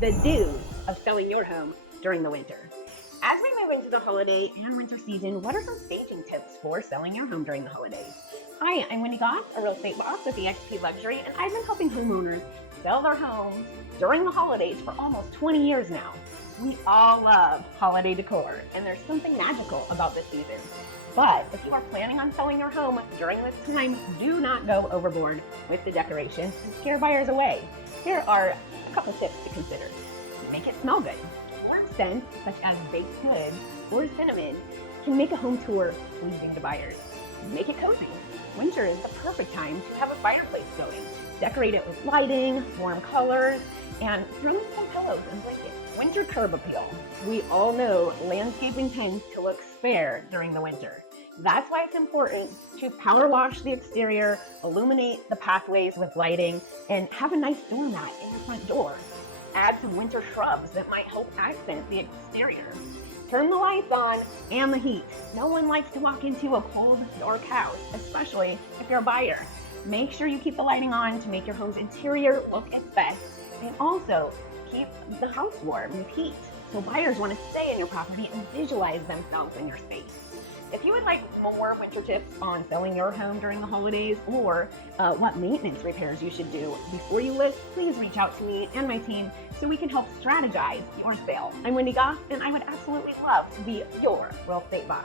the do's of selling your home during the winter. As we move into the holiday and winter season, what are some staging tips for selling your home during the holidays? Hi, I'm Wendy Goss, a real estate boss with EXP Luxury, and I've been helping homeowners sell their homes during the holidays for almost 20 years now. We all love holiday decor, and there's something magical about this season. But if you are planning on selling your home during this time, do not go overboard with the decorations and scare buyers away. Here are a couple tips to consider. Make it smell good. Warm scents such as baked goods or cinnamon can make a home tour pleasing to buyers. Make it cozy. Winter is the perfect time to have a fireplace going. Decorate it with lighting, warm colors, and throw in some pillows and blankets. Winter curb appeal. We all know landscaping tends to look spare during the winter. That's why it's important to power wash the exterior, illuminate the pathways with lighting, and have a nice doormat in your front door. Add some winter shrubs that might help accent the exterior. Turn the lights on and the heat. No one likes to walk into a cold, dark house, especially if you're a buyer. Make sure you keep the lighting on to make your home's interior look its best, and also keep the house warm with heat, so buyers want to stay in your property and visualize themselves in your space. If you would like more winter tips on selling your home during the holidays, or what maintenance repairs you should do before you list, please reach out to me and my team so we can help strategize your sale. I'm Wendy Goss, and I would absolutely love to be your real estate boss.